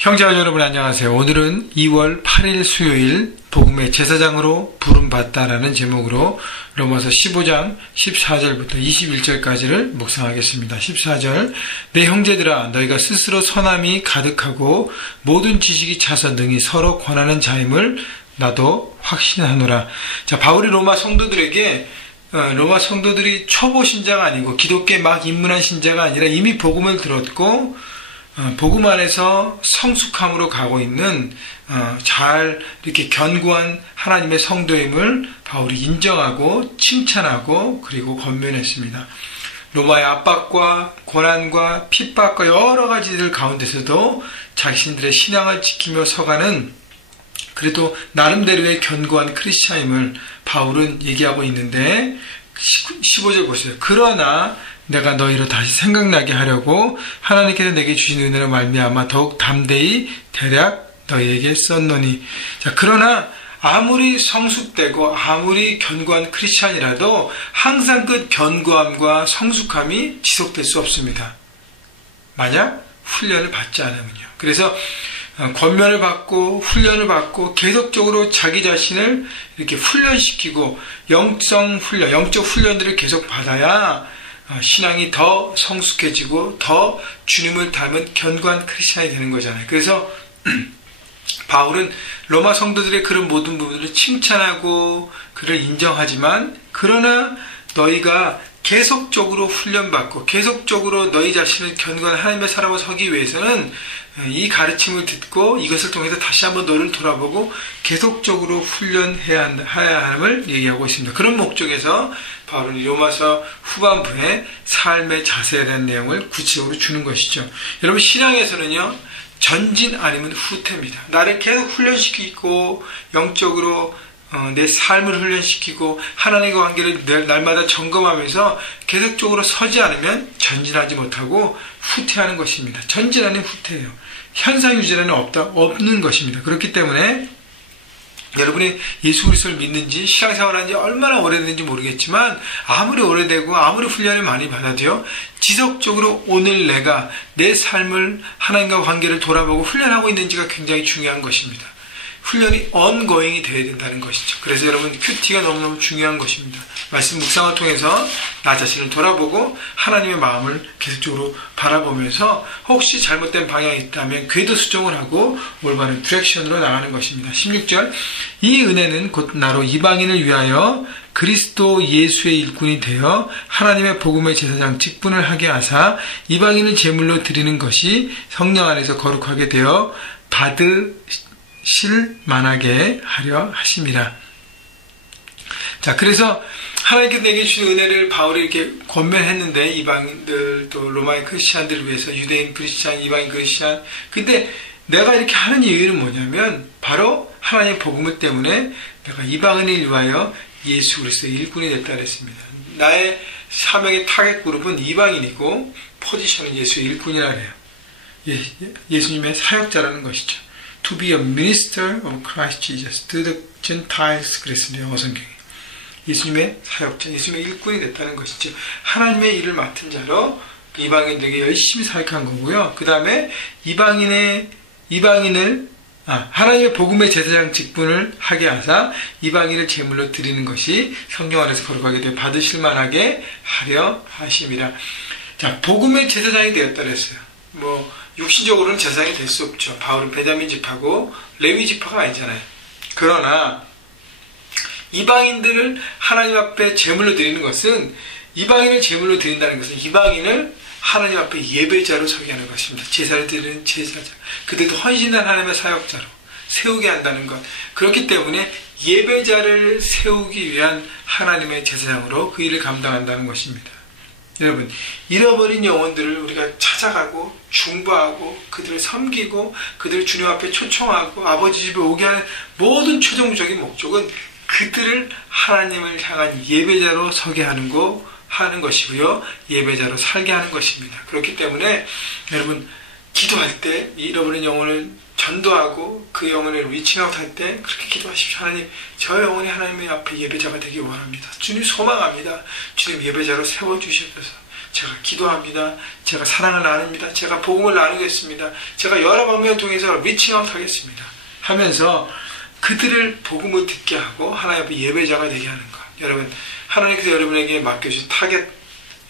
형제와 여러분 안녕하세요. 오늘은 2월 8일 수요일 복음의 제사장으로 부름받다라는 제목으로 로마서 15장 14절부터 21절까지를 묵상하겠습니다. 14절 내 형제들아 너희가 스스로 선함이 가득하고 모든 지식이 차서 능히 서로 권하는 자임을 나도 확신하노라. 자, 바울이 로마 성도들에게 로마 성도들이 초보 신자가 아니고 기독교에 막 입문한 신자가 아니라 이미 복음을 들었고 복음 안에서 성숙함으로 가고 있는 잘 이렇게 견고한 하나님의 성도임을 바울이 인정하고 칭찬하고 그리고 권면했습니다. 로마의 압박과 고난과 핍박과 여러 가지들 가운데서도 자신들의 신앙을 지키며 서가는 그래도 나름대로의 견고한 크리스찬임을 바울은 얘기하고 있는데 15절 보세요. 그러나 내가 너희로 다시 생각나게 하려고 하나님께서 내게 주신 은혜로 말미암아 더욱 담대히 대략 너희에게 썼노니. 자, 그러나 아무리 성숙되고 아무리 견고한 크리스찬이라도 항상 그 견고함과 성숙함이 지속될 수 없습니다. 만약 훈련을 받지 않으면요. 그래서 권면을 받고 훈련을 받고 계속적으로 자기 자신을 이렇게 훈련시키고 영적 훈련들을 계속 받아야 신앙이 더 성숙해지고 더 주님을 닮은 견고한 크리스찬이 되는 거잖아요. 그래서 바울은 로마 성도들의 그런 모든 부분들을 칭찬하고 그를 인정하지만 그러나 너희가 계속적으로 훈련받고 계속적으로 너희 자신을 견고한 하나님의 사람으로 서기 위해서는 이 가르침을 듣고 이것을 통해서 다시 한번 너를 돌아보고 계속적으로 훈련해야 함을 얘기하고 있습니다. 그런 목적에서 바울은 로마서 후반부에 삶의 자세에 대한 내용을 구체적으로 주는 것이죠. 여러분 신앙에서는요 전진 아니면 후퇴입니다. 나를 계속 훈련시키고 영적으로 내 삶을 훈련시키고 하나님과 관계를 날마다 점검하면서 계속적으로 서지 않으면 전진하지 못하고 후퇴하는 것입니다. 전진 아니면 후퇴예요. 현상 유지는 없는 것입니다. 그렇기 때문에 여러분이 예수 그리스도를 믿는지 신앙생활한 지 얼마나 오래됐는지 모르겠지만 아무리 오래되고 아무리 훈련을 많이 받아도요 지속적으로 오늘 내가 내 삶을 하나님과 관계를 돌아보고 훈련하고 있는지가 굉장히 중요한 것입니다. 훈련이 ongoing이 되어야 된다는 것이죠. 그래서 여러분 큐티가 너무너무 중요한 것입니다. 말씀 묵상을 통해서 나 자신을 돌아보고 하나님의 마음을 계속적으로 바라보면서 혹시 잘못된 방향이 있다면 궤도 수정을 하고 올바른 디렉션으로 나가는 것입니다. 16절 이 은혜는 곧 나로 이방인을 위하여 그리스도 예수의 일꾼이 되어 하나님의 복음의 제사장 직분을 하게 하사 이방인을 제물로 드리는 것이 성령 안에서 거룩하게 되어 실만하게 하려 하심이라. 자, 그래서 하나님께서 내게 주신 은혜를 바울이 이렇게 권면했는데 이방인들 또 로마의 크리스찬들을 위해서 유대인 크리스찬, 이방인 크리스찬. 근데 내가 이렇게 하는 이유는 뭐냐면 바로 하나님의 복음 때문에 내가 이방인을 위하여 예수 그리스도의 일꾼이 됐다 그랬습니다. 나의 사명의 타겟 그룹은 이방인이고 포지션은 예수의 일꾼이라 해요. 예수님의 사역자라는 것이죠. To be a minister of Christ Jesus to the Gentiles 그랬습니다. 영어 성경에. 예수님의 사역자, 예수님의 일꾼이 됐다는 것이죠. 하나님의 일을 맡은 자로 이방인들에게 열심히 사역한 거고요. 그 다음에 하나님의 복음의 제사장 직분을 하게 하사 이방인을 제물로 드리는 것이 성령 안에서 거룩하게 되어 받으실 만하게 하려 하심이라. 자, 복음의 제사장이 되었다 그랬어요. 육신적으로는 제사장이 될 수 없죠. 바울은 베냐민 지파고 레위 지파가 아니잖아요. 그러나 이방인들을 하나님 앞에 제물로 드리는 것은 이방인을 제물로 드린다는 것은 이방인을 하나님 앞에 예배자로 서게 하는 것입니다. 제사를 드리는 제사자. 그들도 헌신한 하나님의 사역자로 세우게 한다는 것. 그렇기 때문에 예배자를 세우기 위한 하나님의 제사장으로 그 일을 감당한다는 것입니다. 여러분, 잃어버린 영혼들을 우리가 찾아가고 중보하고 그들을 섬기고 그들을 주님 앞에 초청하고 아버지 집에 오게 하는 모든 최종적인 목적은 그들을 하나님을 향한 예배자로 서게 하는 것이고요. 예배자로 살게 하는 것입니다. 그렇기 때문에 여러분 기도할 때 잃어버린 영혼을 전도하고 그 영혼을 리칭아웃 할 때 그렇게 기도하십시오. 하나님, 저 영혼이 하나님의 앞에 예배자가 되기 원합니다. 주님 소망합니다. 주님 예배자로 세워주시옵소서. 제가 기도합니다. 제가 사랑을 나눕니다. 제가 복음을 나누겠습니다. 제가 여러 방면을 통해서 리칭아웃 하겠습니다. 하면서 그들을 복음을 듣게 하고 하나님 앞에 예배자가 되게 하는 것. 여러분, 하나님께서 여러분에게 맡겨주신 타겟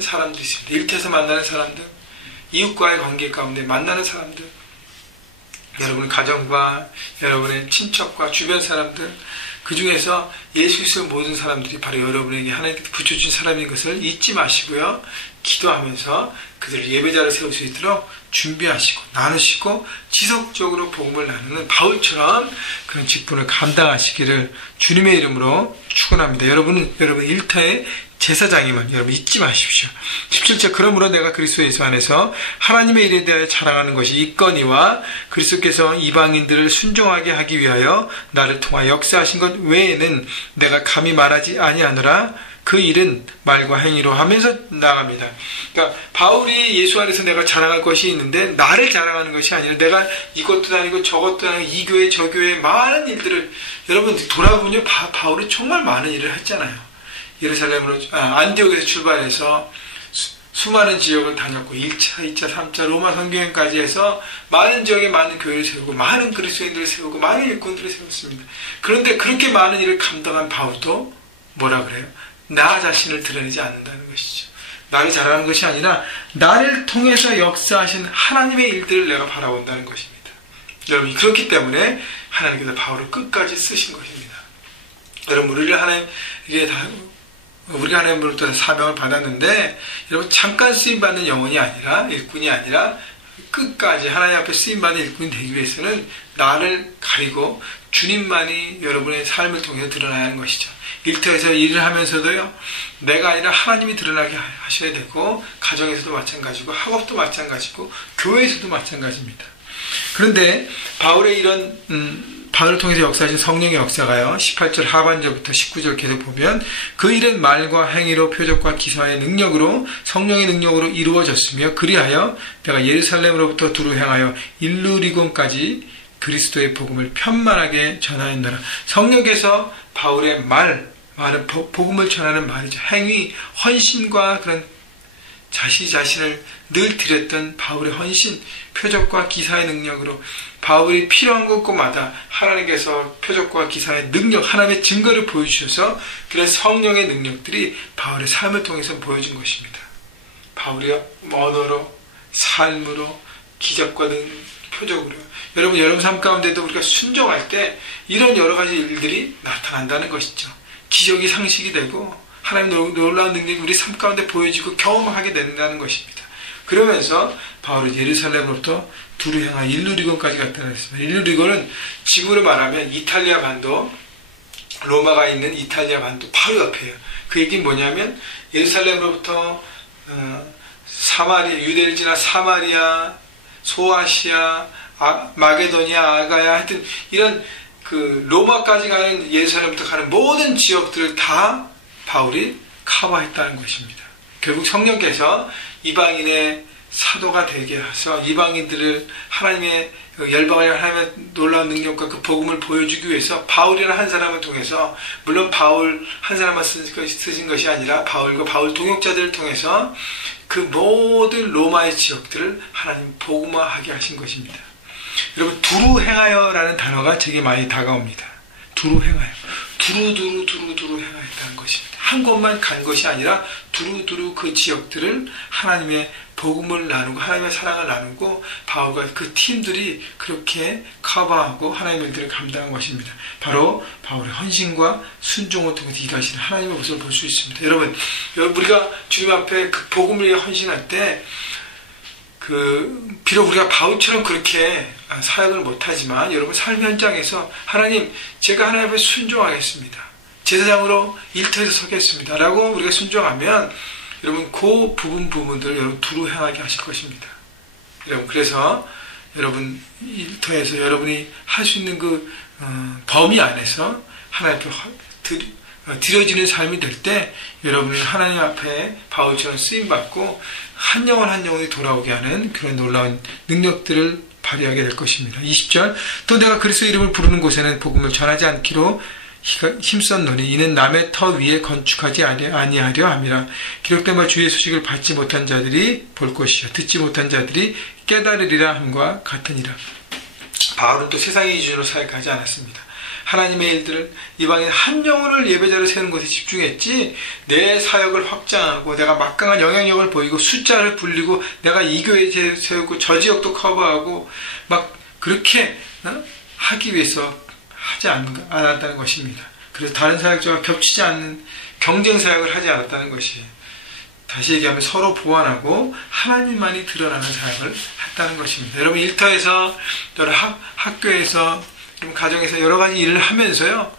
사람들이 있습니다. 일터에서 만나는 사람들, 이웃과의 관계 가운데 만나는 사람들, 여러분의 가정과 여러분의 친척과 주변 사람들, 그 중에서 예수 그리스도의 모든 사람들이 바로 여러분에게 하나님께서 붙여준 사람인 것을 잊지 마시고요. 기도하면서 그들을 예배자를 세울 수 있도록 준비하시고 나누시고 지속적으로 복음을 나누는 바울처럼 그런 직분을 감당하시기를 주님의 이름으로 축원합니다. 여러분 일터의 제사장임을 여러분 잊지 마십시오. 17절 그러므로 내가 그리스도 예수 안에서 하나님의 일에 대하여 자랑하는 것이 있거니와 그리스도께서 이방인들을 순종하게 하기 위하여 나를 통하여 역사하신 것 외에는 내가 감히 말하지 아니하노라. 그 일은 말과 행위로 하면서 나갑니다. 그러니까 바울이 예수 안에서 내가 자랑할 것이 있는데 나를 자랑하는 것이 아니라 내가 이것도 다니고 저것도 다니고 이 교회 저 교회 많은 일들을 여러분 돌아보면 바울이 정말 많은 일을 했잖아요. 예루살렘으로 안디옥에서 출발해서 수많은 지역을 다녔고 1차, 2차, 3차 로마 선교행까지 해서 많은 지역에 많은 교회를 세우고 많은 그리스도인들을 세우고 많은 일꾼들을 세웠습니다. 그런데 그렇게 많은 일을 감당한 바울도 뭐라 그래요? 나 자신을 드러내지 않는다는 것이죠. 나를 자랑하는 것이 아니라 나를 통해서 역사하신 하나님의 일들을 내가 바라본다는 것입니다. 여러분 그렇기 때문에 하나님께서 바울을 끝까지 쓰신 것입니다. 여러분 우리가 하나님으로부터 사명을 받았는데 여러분 잠깐 쓰임받는 영혼이 아니라 일꾼이 아니라 끝까지 하나님 앞에 쓰임받는 일꾼이 되기 위해서는 나를 가리고 주님만이 여러분의 삶을 통해서 드러나야 하는 것이죠. 일터에서 일을 하면서도요, 내가 아니라 하나님이 드러나게 하셔야 되고, 가정에서도 마찬가지고, 학업도 마찬가지고, 교회에서도 마찬가지입니다. 그런데 바울의 이런 바울을 통해서 역사하신 성령의 역사가요, 18절 하반절부터 19절 계속 보면 그 일은 말과 행위로 표적과 기사의 능력으로 성령의 능력으로 이루어졌으며 그리하여 내가 예루살렘으로부터 두루 향하여 일루리곤까지 그리스도의 복음을 편만하게 전하였노라. 성령께서 바울의 말은 복음을 전하는 말이죠. 행위, 헌신과 그런 자신을 늘 드렸던 바울의 헌신, 표적과 기사의 능력으로 바울이 필요한 곳마다 하나님께서 표적과 기사의 능력, 하나님의 증거를 보여주셔서 그런 성령의 능력들이 바울의 삶을 통해서 보여준 것입니다. 바울이 언어로, 삶으로, 기적과 표적으로. 여러분 삶 가운데도 우리가 순종할 때 이런 여러 가지 일들이 나타난다는 것이죠. 기적이 상식이 되고 하나님의 놀라운 능력이 우리 삶 가운데 보여지고 경험하게 된다는 것입니다. 그러면서 바울은 예루살렘으로부터 두루 향하 일루리곤까지 갔다 그랬습니다. 일루리곤은 지금으로 말하면 이탈리아 반도, 로마가 있는 이탈리아 반도 바로 옆이에요. 그 얘기는 뭐냐면 예루살렘으로부터 사마리아, 유대를 지나 사마리아, 소아시아, 마게도니아, 아가야, 하여튼 이런 그 로마까지 가는 예루살렘부터 가는 모든 지역들을 다 바울이 커버했다는 것입니다. 결국 성령께서 이방인의 사도가 되게 해서 이방인들을 하나님의 열방을 하나님의 놀라운 능력과 그 복음을 보여주기 위해서 바울이라는 한 사람을 통해서, 물론 바울 한 사람만 쓰신 것이 아니라 바울과 바울 동역자들을 통해서 그 모든 로마의 지역들을 하나님 복음화하게 하신 것입니다. 여러분 두루 행하여라는 단어가 제게 많이 다가옵니다. 두루 행하여, 두루 행하였다는 것입니다. 한 곳만 간 것이 아니라 두루 그 지역들을 하나님의 복음을 나누고 하나님의 사랑을 나누고 바울과 그 팀들이 그렇게 커버하고 하나님의 일들을 감당한 것입니다. 바로 바울의 헌신과 순종을 통해서 일하시는 하나님의 모습을 볼 수 있습니다. 여러분 우리가 주님 앞에 그 복음을 위해 헌신할 때 비록 우리가 바울처럼 그렇게 사역을 못하지만 여러분 삶 현장에서 하나님 제가 하나님 앞에 순종하겠습니다. 제사장으로 일터에서 서겠습니다. 라고 우리가 순종하면 여러분 그 부분들을 여러분 두루 행하게 하실 것입니다. 여러분 그래서 여러분 일터에서 여러분이 할 수 있는 그 범위 안에서 하나님 앞에 드려지는 삶이 될 때 여러분은 하나님 앞에 바울처럼 쓰임받고 한 영혼 한 영혼이 돌아오게 하는 그런 놀라운 능력들을 발휘하게 될 것입니다. 20절 또 내가 그리스도 이름을 부르는 곳에는 복음을 전하지 않기로 힘썼노니 이는 남의 터 위에 건축하지 아니하려 함이라. 기록된 바 주의 소식을 받지 못한 자들이 볼 것이요 듣지 못한 자들이 깨달으리라 함과 같으니라. 바울은 또 세상의 기준으로 사역하지 않았습니다. 하나님의 일들을 이방인 한 영혼을 예배자로 세우는 것에 집중했지, 내 사역을 확장하고 내가 막강한 영향력을 보이고 숫자를 불리고 내가 이 교회에 세우고 저 지역도 커버하고 막 그렇게 하기 위해서 하지 않았다는 것입니다. 그래서 다른 사역자와 겹치지 않는 경쟁 사역을 하지 않았다는 것이에요. 다시 얘기하면 서로 보완하고 하나님만이 드러나는 사역을 했다는 것입니다. 여러분, 일터에서, 여러 학교에서, 가정에서 여러 가지 일을 하면서요,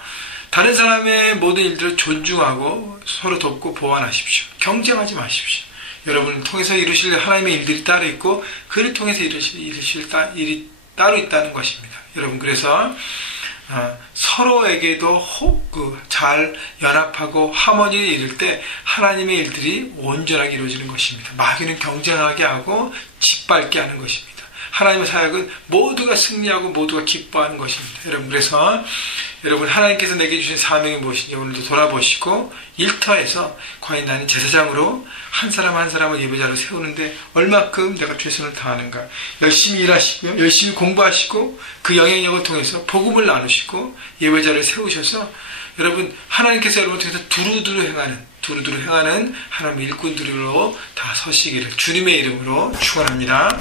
다른 사람의 모든 일들을 존중하고 서로 돕고 보완하십시오. 경쟁하지 마십시오. 여러분을 통해서 이루실 하나님의 일들이 따로 있고 그를 통해서 이루실 일이 따로 있다는 것입니다. 여러분, 그래서 서로에게도 잘 연합하고 하모니를 이룰 때 하나님의 일들이 온전하게 이루어지는 것입니다. 마귀는 경쟁하게 하고 짓밟게 하는 것입니다. 하나님의 사역은 모두가 승리하고 모두가 기뻐하는 것입니다. 여러분, 그래서 여러분, 하나님께서 내게 주신 사명이 무엇인지 오늘도 돌아보시고 일터에서 과연 나는 제사장으로 한 사람 한 사람을 예배자로 세우는데 얼마큼 내가 최선을 다하는가. 열심히 일하시고요, 열심히 공부하시고 그 영향력을 통해서 복음을 나누시고 예배자를 세우셔서 여러분, 하나님께서 여러분 통해서 두루두루 행하는 하나님의 일꾼들로 다 서시기를 주님의 이름으로 축원합니다.